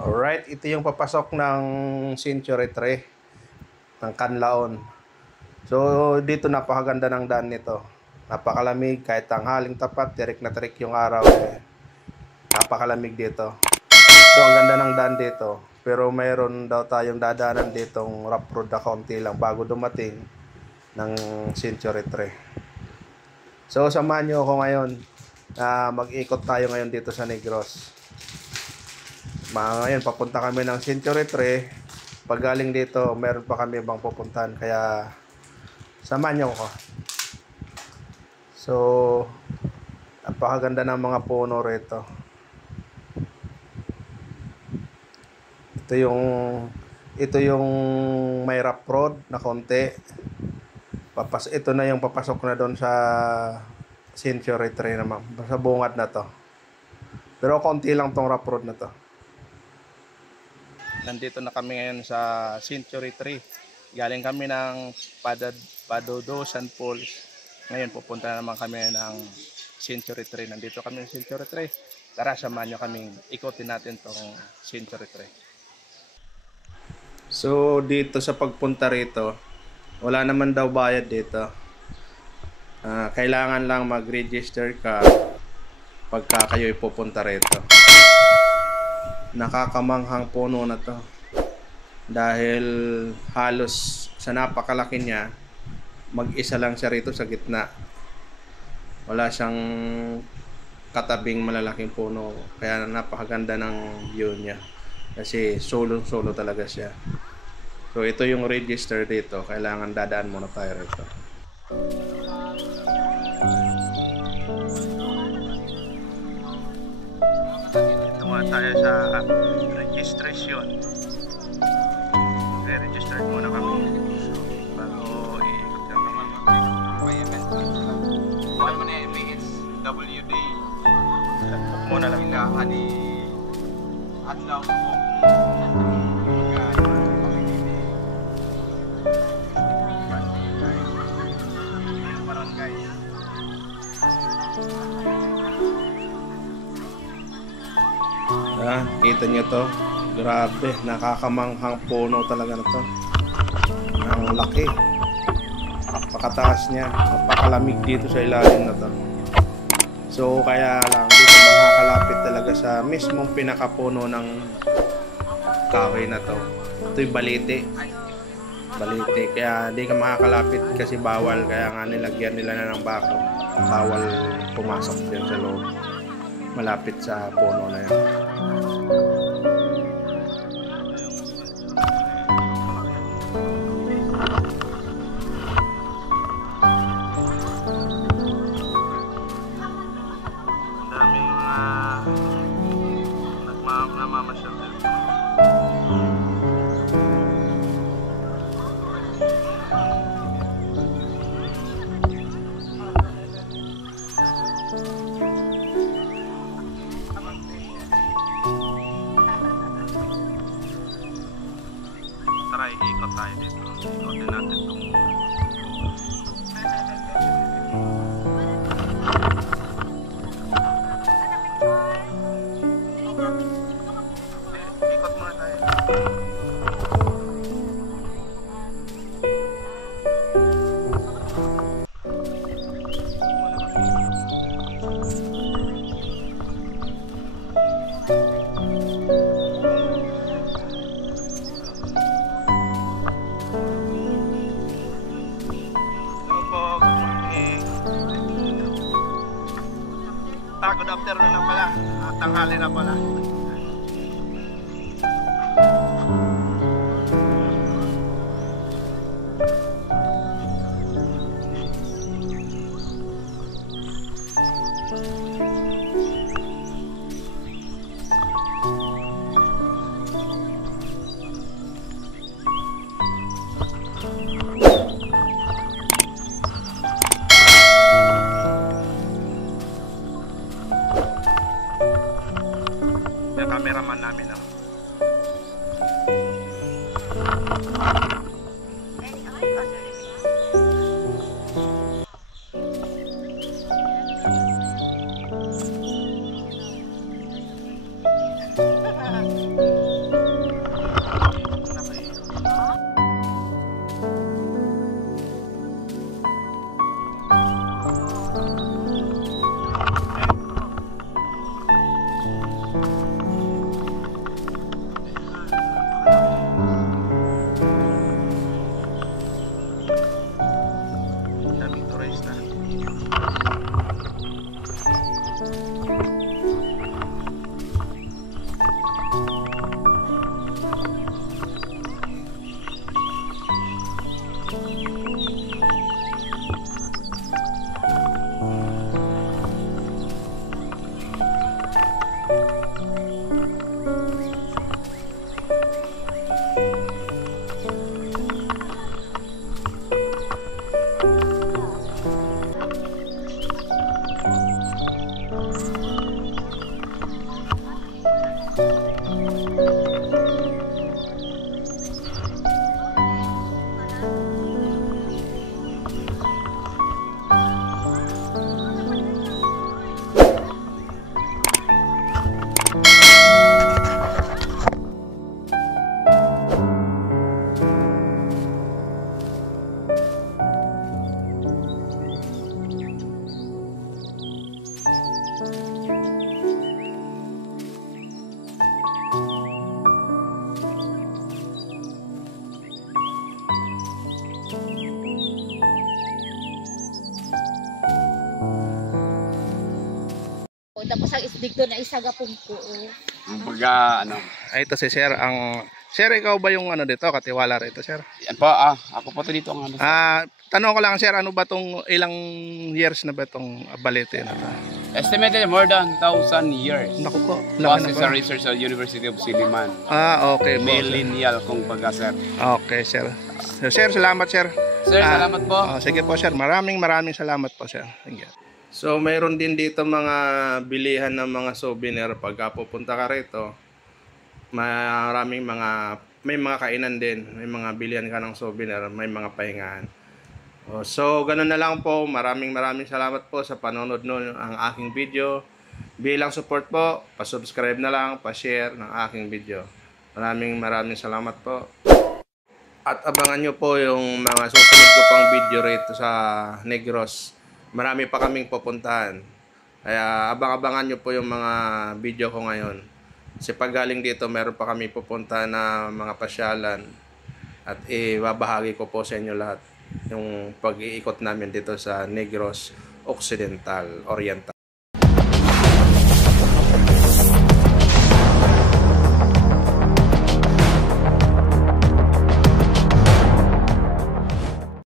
Alright, ito yung papasok ng Century 3 ng Canlaon. So, dito napakaganda ng daan nito. Napakalamig, kahit tanghaling tapat, tirik na tirik yung araw. Napakalamig dito. So, ang ganda ng daan dito. Pero mayroon daw tayong dadaanan ditong rough road na kaunti lang bago dumating ng Century 3. So, samahan nyo ako ngayon. Mag-ikot tayo ngayon dito sa Negros. Ngayon, papunta kami ng Century 3. Pag galing dito, meron pa kami ibang pupuntahan. Kaya, samahan niyo ako. So, napakaganda ng mga puno rito. Ito yung may rough road na konti. Ito na yung papasok na doon sa Century 3 naman. Sa bungad na to. Pero konti lang tong rough road na to. Nandito na kami ngayon sa Century 3. Galing kami ng Padodosan Falls. Ngayon pupunta naman kami ng Century 3. Nandito kami ng Century 3. Tara, samahan nyo kaming ikutin natin tong Century 3. So dito sa pagpunta rito, wala naman daw bayad dito. Kailangan lang mag-register ka pagka kayo'y pupunta rito. Nakakamanghang puno na to dahil halos sa napakalaki niya, mag-isa lang siya rito sa gitna. Wala siyang katabing malalaking puno, kaya napakaganda ng view niya kasi solo talaga siya. So ito yung register dito, kailangan dadaan muna tayo rito. Tayo sa registration. Re-register muna kami bago iikot kami. Bukan mo na yung PSWD. Book muna lang. Kailangan ni Adlaw po. Kita nyo to, grabe, nakakamanghang puno talaga na to. Ang laki, napakataas niya, napakalamig dito sa ilalim na to. So kaya lang dito makakalapit talaga sa mismong pinakapuno ng kahoy na to. Ito'y balite, kaya di ka makakalapit kasi bawal, kaya nga nilagyan nila na ng bakod. Bawal pumasok din sa loob, malapit sa puno na yan. Namamasyal din. Tara, ikot tayo dito. Ikotin natin itong ikot muna tayo. Good afternoon na pala. Tanghali na pala. Cameraman namin no? Tapos ang isdig doon na isa gapong ko. Kumbaga, ano, Ay, ito si Sir. Sir, ikaw ba yung dito? Katiwala rito, Sir? yan po, ako po to dito ang ano. Tanong ko lang, Sir, ano ba tong ilang years na ba itong Balete na to? Estimated more than 1,000 years. Naku po. Base sa research sa University of Silliman. Okay po. Sir. Millennial, kumbaga, sir. Okay, Sir. So, Sir, salamat, Sir. Sir, salamat po. Sige po, Sir. Maraming salamat po, Sir. Thank you. So, mayroon din dito mga bilihan ng mga souvenir pagka pupunta ka rito. May mga kainan din. May mga bilihan ka ng souvenir. May mga pahingahan. So, ganun na lang po. Maraming salamat po sa panonood ng ang aking video. Bilang support po, pa-subscribe na lang, pa-share ng aking video. Maraming salamat po. At abangan nyo po yung mga susunod ko pang video rito sa Negros. Marami pa kaming pupuntahan. Kaya abang-abangan nyo po yung mga video ko ngayon. Kasi pag galing dito, meron pa kami pupuntahan na mga pasyalan. At ibabahagi ko po sa inyo lahat yung pag-iikot namin dito sa Negros Occidental, Oriental.